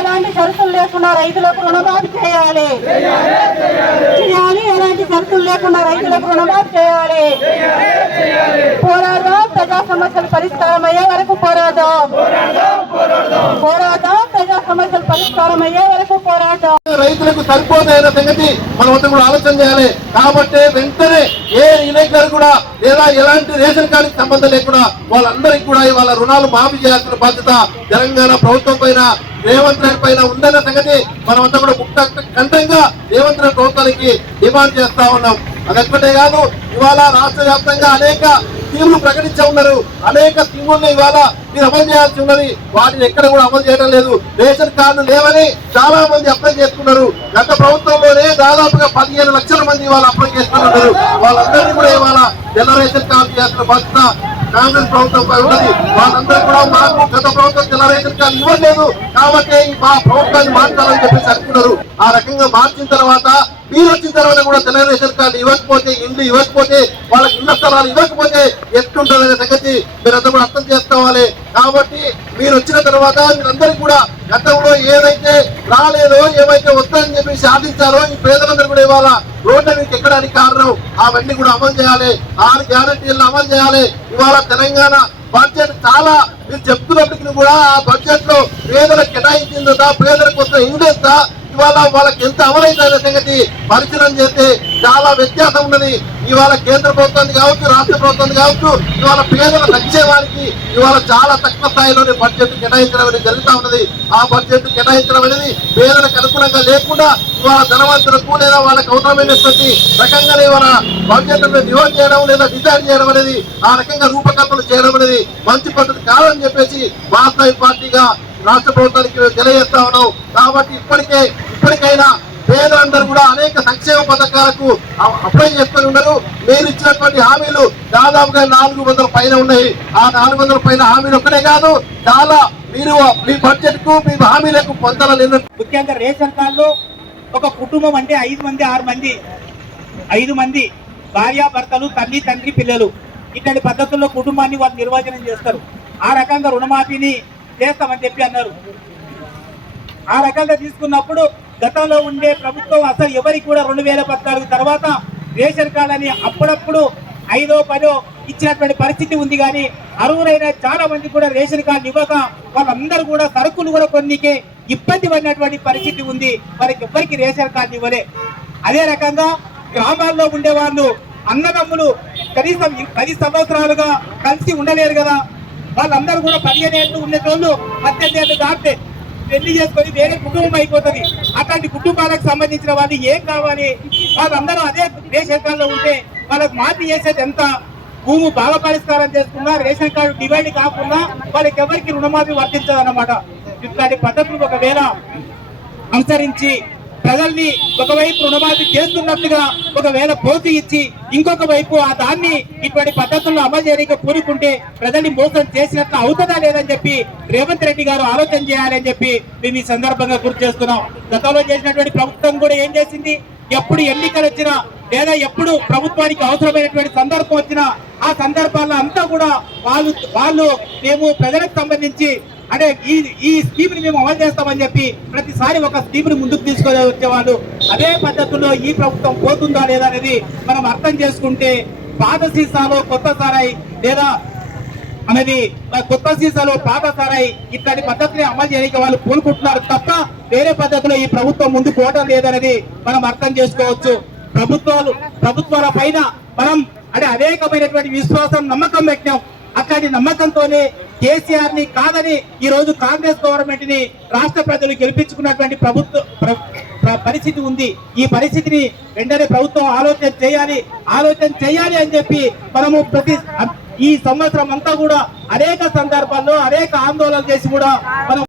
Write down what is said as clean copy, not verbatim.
ఎలాంటి షరతులు లేకుండా రైతులకు రుణమాఫీ చేయాలి. ఎలాంటి షరతులు లేకుండా రైతులకు రుణమాఫీ చేయాలి. పోరాటం ప్రజా సమస్యలు పరిష్కారం అయ్యే వరకు పోరాటం. ప్రజా సమస్యలు పరిష్కారం అయ్యే వరకు పోరాటం. రైతులకు సరిపోతాయన్న సంగతి మనం అంతా కూడా ఆలోచన చేయాలి. కాబట్టి వెంటనే ఏ విలేకరు కూడా లేదా ఎలాంటి రేషన్ కార్డుకి సంబంధం లేకుండా వాళ్ళందరికీ కూడా ఇవాళ రుణాలు మాఫీ చేయాల్సిన బాధ్యత తెలంగాణ ప్రభుత్వం పైన, రేవంత్ రెడ్డి పైన ఉందన్న సంగతి మనమంతా కూడా కంఠంగా రేవంత్ రెడ్డి ప్రభుత్వానికి డిమాండ్ చేస్తా ఉన్నాం. అదొక్కటే కాదు, ఇవాళ రాష్ట్ర వ్యాప్తంగా అనేక స్కీములు ప్రకటించే ఉన్నారు. అనేక స్కీములను ఇవాళ మీరు అమలు చేయాల్సి ఉన్నది. వాటిని ఎక్కడ కూడా అమలు చేయడం లేదు. రేషన్ కార్డులు లేవని చాలా మంది అప్లై చేసుకున్నారు. గత ప్రభుత్వంలోనే దాదాపుగా 15 లక్షల మంది ఇవాళ అప్లై చేసుకున్నారు. వాళ్ళందరినీ కూడా ఇవాళ తెల్ల రేషన్ కార్డు చేస్తున్న బాధ్యత కాంగ్రెస్ ప్రభుత్వం ఉన్నది. వాళ్ళందరూ కూడా మాకు గత ప్రభుత్వం తెల్ల రేషన్ కార్డు ఇవ్వలేదు కాబట్టి మా ప్రభుత్వాన్ని మార్చాలని చెప్పేసి అనుకున్నారు. ఆ రకంగా మార్చిన తర్వాత మీరు వచ్చిన తర్వాత కూడా తెల్ల రేషన్ కార్డు ఇవ్వకపోతే, ఇండ్లు ఇవ్వకపోతే, వాళ్ళకి ఇళ్ల స్థలాలు ఇవ్వకపోతే ఎట్లుంటుందనే సంగతి మీరంతా కూడా అర్థం చేసుకోవాలి. కాబట్టి మీరు వచ్చిన తర్వాత మీరందరికీ కూడా గతంలో ఏదైతే రాలేదో, ఏవైతే వస్తాయని చెప్పి సాధించారో ఈ పేదలందరూ కూడా ఇవాళ రోడ్ల మీకు ఎక్కడానికి కారణం అవన్నీ కూడా అమలు చేయాలి. 6 గ్యారంటీలను అమలు చేయాలి. ఇవాళ తెలంగాణ బడ్జెట్ చాలా మీరు చెప్తున్నప్పటికీ కూడా ఆ బడ్జెట్ లో పేదలకు కేటాయించిందా, పేదలకు వస్తున్న ఇండెంతా, ఇవాళ వాళ్ళకి ఎంత అమలైందనే సంగతి పరిశీలన చేస్తే చాలా వ్యత్యాసం ఉన్నది. ఇవాళ కేంద్ర ప్రభుత్వాన్ని కావచ్చు, రాష్ట్ర ప్రభుత్వాన్ని కావచ్చు, ఇవాళ పేదల సంక్షేమానికి ఇవాళ చాలా తక్కువ స్థాయిలోనే బడ్జెట్ కేటాయించడం అనేది జరుగుతూ ఉన్నది. ఆ బడ్జెట్ కేటాయించడం అనేది పేదలకు అనుకూలంగా లేకుండా ఇవాళ ధనవంతులకు లేదా వాళ్ళకి అవసరమైనటువంటి రకంగానే ఇవాళ బడ్జెట్ డివైడ్ చేయడం లేదా డిసైడ్ చేయడం అనేది, ఆ రకంగా రూపకల్పన చేయడం అనేది మంచి పద్ధతి కాదని చెప్పేసి వాస్తవ పార్టీగా రాష్ట్ర ప్రభుత్వానికి తెలియజేస్తా ఉన్నాం. కాబట్టి ఇప్పటికైనా పేదలందరూ కూడా అనేక సంక్షేమ పథకాలకు అప్లై చేసుకుని ఉన్నారు. మీరు ఇచ్చినటువంటి హామీలు దాదాపుగా 400 పైన ఉన్నాయి. ఆ 400 పైన హామీలు ఒక్కడే కాదు, చాలా మీరు మీ బడ్జెట్ కు మీ హామీలకు పొందాలని. ముఖ్యంగా రేషన్ కార్డులో ఒక కుటుంబం అంటే 5 మంది 6 మంది 5 మంది భార్యాభర్తలు, తల్లి తండ్రి పిల్లలు, ఇట్లాంటి పద్ధతుల్లో కుటుంబాన్ని వాళ్ళు నిర్వచనం చేస్తారు. ఆ రకంగా రుణమాఫీని చేస్తామని చెప్పి అన్నారు. ఆ రకంగా తీసుకున్నప్పుడు గతంలో ఉండే ప్రభుత్వం అసలు ఎవరికి కూడా 2014 తర్వాత రేషన్ కార్డు అని అప్పుడప్పుడు 5ో 10ో ఇచ్చినటువంటి పరిస్థితి ఉంది. కానీ అర్హులైన చాలా మంది కూడా రేషన్ కార్డు ఇవ్వక వాళ్ళందరూ కూడా సరుకులు కూడా కొన్నికే ఇబ్బంది పడినటువంటి పరిస్థితి ఉంది. వారికి ఎవరికి రేషన్ కార్డు ఇవ్వలే. అదే రకంగా గ్రామాల్లో ఉండే వాళ్ళు అన్నదమ్ములు కనీసం 10 సంవత్సరాలుగా కలిసి ఉండలేరు కదా. వాళ్ళందరూ కూడా 15 ఏళ్ళు ఉండేటోళ్ళు 18 ఏళ్ళు దాటితే పెళ్లి చేసుకొని వేరే కుటుంబం అయిపోతుంది. అట్లాంటి కుటుంబాలకు సంబంధించిన వాళ్ళు ఏం కావాలి, వాళ్ళందరూ అదే రేషన్ కార్డులో ఉంటే వాళ్ళకి మాఫీ చేసేది ఎంత, భూమి బాగా పరిష్కారం చేసుకున్నా, రేషన్ కార్డు డివైడ్ కాకుండా వాళ్ళకి ఎవరికి రుణమాఫీ వర్తించదన్నమాట. ఇట్లాంటి పద్ధతులు ఒకవేళ అనుసరించి ప్రజల్ని ఒకవైపు రుణమాఫీ చేస్తున్నట్టుగా ఒకవేళ పోటీ ఇచ్చి ఇంకొక వైపు ఆ దాన్ని ఇటువంటి పద్ధతుల్లో అమలు చేయడానికి పూనుకుంటే ప్రజల్ని మోసం చేసినట్లు అవుతుందా లేదని చెప్పి రేవంత్ రెడ్డి గారు ఆలోచన చేయాలని చెప్పి మేము ఈ సందర్భంగా గుర్తు చేస్తున్నాం. గతంలో చేసినటువంటి ప్రభుత్వం కూడా ఏం చేసింది, ఎప్పుడు ఎన్నికలు వచ్చినా లేదా ఎప్పుడు ప్రభుత్వానికి అవసరమైనటువంటి సందర్భం వచ్చినా ఆ సందర్భాల్లో అంతా కూడా వాళ్ళు మేము ప్రజలకు సంబంధించి అంటే ఈ స్కీమ్ ని మేము అమలు చేస్తామని చెప్పి ప్రతిసారి ఒక స్కీమ్ ని ముందుకు తీసుకొని వచ్చేవాళ్ళు. అదే పద్ధతుల్లో ఈ ప్రభుత్వం పోతుందా లేదా అనేది మనం అర్థం చేసుకుంటే పాత సీసాలో కొత్త సారాయి లేదా అనేది కొత్త సీసాలో పాత సారాయి ఇట్లాంటి పద్ధతిని అమలు చేయడానికి వాళ్ళు పూనుకుంటున్నారు తప్ప వేరే పద్ధతిలో ఈ ప్రభుత్వం ముందుకు పోవడం లేదనేది మనం అర్థం చేసుకోవచ్చు. ప్రభుత్వాల పైన మనం అంటే అనేకమైనటువంటి విశ్వాసం, నమ్మకం పెట్టినాం. అట్లాంటి నమ్మకంతోనే కేసీఆర్ ని కాదని ఈ రోజు కాంగ్రెస్ గవర్నమెంట్ ని రాష్ట్ర ప్రజలు గెలిపించుకున్నటువంటి పరిస్థితి ఉంది. ఈ పరిస్థితిని వెంటనే ప్రభుత్వం ఆలోచన చేయాలి అని చెప్పి మనము ఈ సంవత్సరం అంతా కూడా అనేక సందర్భాల్లో అనేక ఆందోళనలు చేసి కూడా మనం